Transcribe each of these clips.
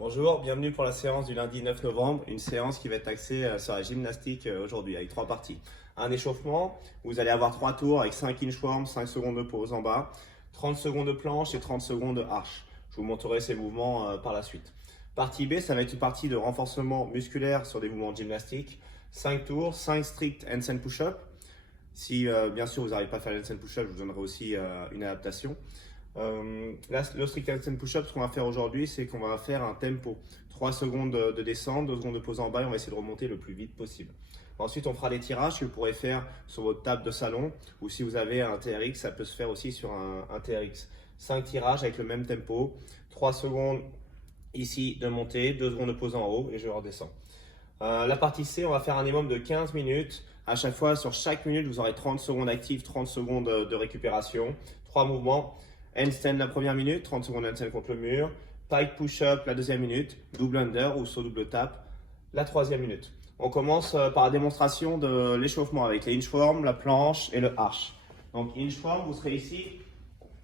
Bonjour, bienvenue pour la séance du lundi 9 novembre, une séance qui va être axée sur la gymnastique aujourd'hui avec 3 parties. Un échauffement, vous allez avoir 3 tours avec 5 inchworms, 5 secondes de pause en bas, 30 secondes de planche et 30 secondes de arche. Je vous montrerai ces mouvements par la suite. Partie B, ça va être une partie de renforcement musculaire sur des mouvements de gymnastique. 5 tours, 5 strict handstand push-up. Si bien sûr vous n'arrivez pas à faire handstand push-up, je vous donnerai aussi une adaptation. Là, le strict handstand push-up, ce qu'on va faire aujourd'hui, c'est qu'on va faire un tempo. 3 secondes de descente, 2 secondes de pause en bas et on va essayer de remonter le plus vite possible. Ensuite, on fera des tirages que vous pourrez faire sur votre table de salon ou si vous avez un TRX, ça peut se faire aussi sur un TRX. 5 tirages avec le même tempo, 3 secondes ici de montée, 2 secondes de pause en haut et je redescends. La partie C, on va faire un minimum de 15 minutes. À chaque fois, sur chaque minute, vous aurez 30 secondes actives, 30 secondes de récupération. 3 mouvements. Handstand la première minute, 30 secondes handstand contre le mur. Pike push-up la deuxième minute. Double under ou saut double tap la troisième minute. On commence par la démonstration de l'échauffement avec les inchworms, la planche et le arch. Donc inchworm, vous serez ici.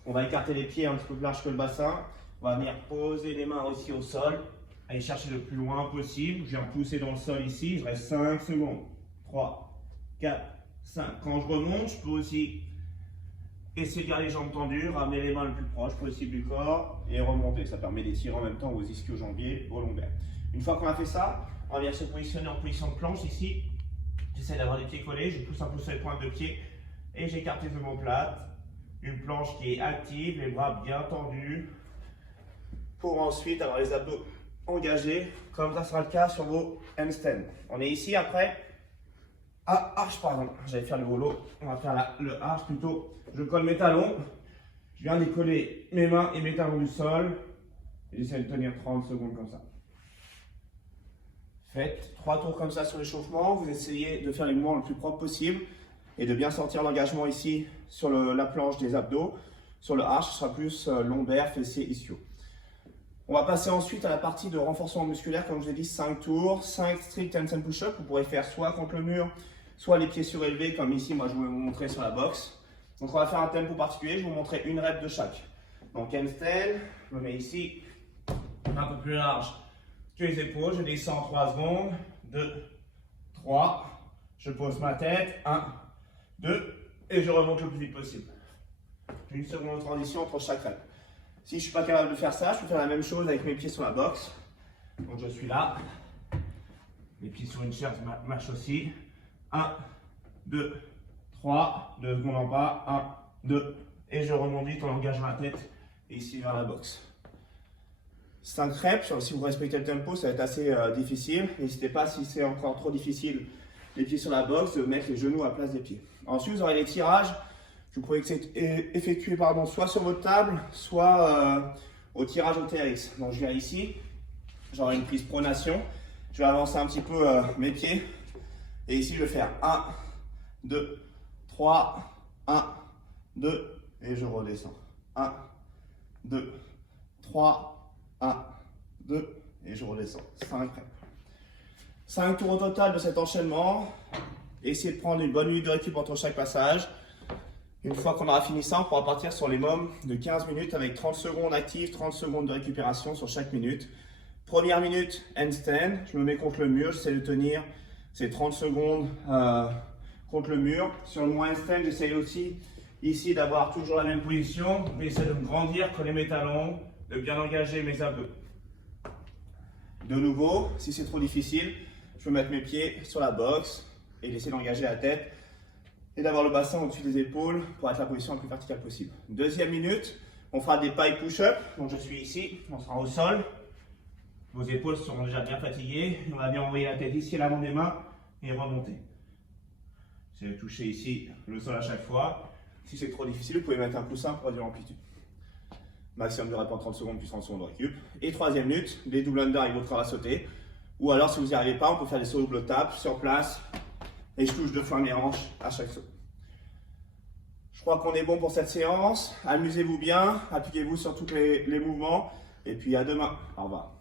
On va écarter les pieds un petit peu plus large que le bassin. On va venir poser les mains aussi au sol. Aller chercher le plus loin possible. Je viens pousser dans le sol ici. Je reste 5 secondes. 3, 4, 5. Quand je remonte, je peux aussi essayer de garder les jambes tendues, ramener les mains le plus proche possible du corps et remonter. Ça permet d'étirer en même temps vos ischio-jambiers, vos lombaires. Une fois qu'on a fait ça, on vient se positionner en position de planche ici. J'essaie d'avoir les pieds collés. Je pousse un peu sur les pointes de pied et j'écarte les omoplates. Une planche qui est active, les bras bien tendus pour ensuite avoir les abdos engagés, comme ça sera le cas sur vos handstands. On est ici après à arche, pardon. J'allais faire le holo, on va faire le arche plutôt. Je colle mes talons, je viens décoller mes mains et mes talons du sol et j'essaie de tenir 30 secondes comme ça. Faites 3 tours comme ça sur l'échauffement, vous essayez de faire les mouvements le plus propre possible et de bien sentir l'engagement ici sur la planche des abdos. Sur le arche, ce sera plus lombaire, fessier, ischio. On va passer ensuite à la partie de renforcement musculaire, comme je l'ai dit, 5 tours, 5 strict handstand push-up. Vous pourrez faire soit contre le mur, soit les pieds surélevés, comme ici, moi je vais vous montrer sur la boxe. Donc on va faire un tempo particulier, je vais vous montrer une rep de chaque. Donc handstand, je me mets ici, un peu plus large que les épaules, je descends 3 secondes, 2, 3, je pose ma tête, 1, 2, et je remonte le plus vite possible. J'ai une seconde de transition entre chaque rep. Si je ne suis pas capable de faire ça, je peux faire la même chose avec mes pieds sur la boxe. Donc je suis là, les pieds sur une chaise marche aussi. 1, 2, 3, 2 secondes en bas, 1, 2, et je remonte, on engage ma tête ici vers la boxe. 5 reps, si vous respectez le tempo, ça va être assez difficile. N'hésitez pas, si c'est encore trop difficile, les pieds sur la boxe, de mettre les genoux à la place des pieds. Ensuite, vous aurez les tirages. Vous pouvez effectuer soit sur votre table, soit au tirage au TRX. Donc je viens ici, j'aurai une prise pronation. Je vais avancer un petit peu mes pieds. Et ici, je vais faire 1, 2, 3, 1, 2, et je redescends. 1, 2, 3, 1, 2, et je redescends. 5 reps. 5 tours au total de cet enchaînement. Essayez de prendre une bonne minute de récup entre chaque passage. Une fois qu'on aura fini ça, on pourra partir sur les mômes de 15 minutes avec 30 secondes actives, 30 secondes de récupération sur chaque minute. Première minute, handstand, je me mets contre le mur, j'essaie de tenir ces 30 secondes contre le mur. Sur le handstand, j'essaie aussi ici d'avoir toujours la même position. J'essaie de me grandir, coller mes talons, de bien engager mes abdos. De nouveau, si c'est trop difficile, je peux mettre mes pieds sur la boxe et essayer d'engager la tête et d'avoir le bassin au-dessus des épaules pour être la position la plus verticale possible. Deuxième minute, on fera des pike push-up. Donc je suis ici, on sera au sol. Vos épaules seront déjà bien fatiguées. On va bien envoyer la tête ici à l'avant des mains et remonter. C'est de toucher ici le sol à chaque fois. Si c'est trop difficile, vous pouvez mettre un coussin pour réduire l'amplitude. Maximum de rep en 30 secondes, puis 30 secondes de récup. Et troisième minute, des double under avec votre à sauter. Ou alors si vous n'y arrivez pas, on peut faire des sauts double tap sur place. Et je touche 2 fois mes hanches à chaque saut. Je crois qu'on est bon pour cette séance. Amusez-vous bien, appliquez-vous sur tous les mouvements. Et puis à demain. Au revoir.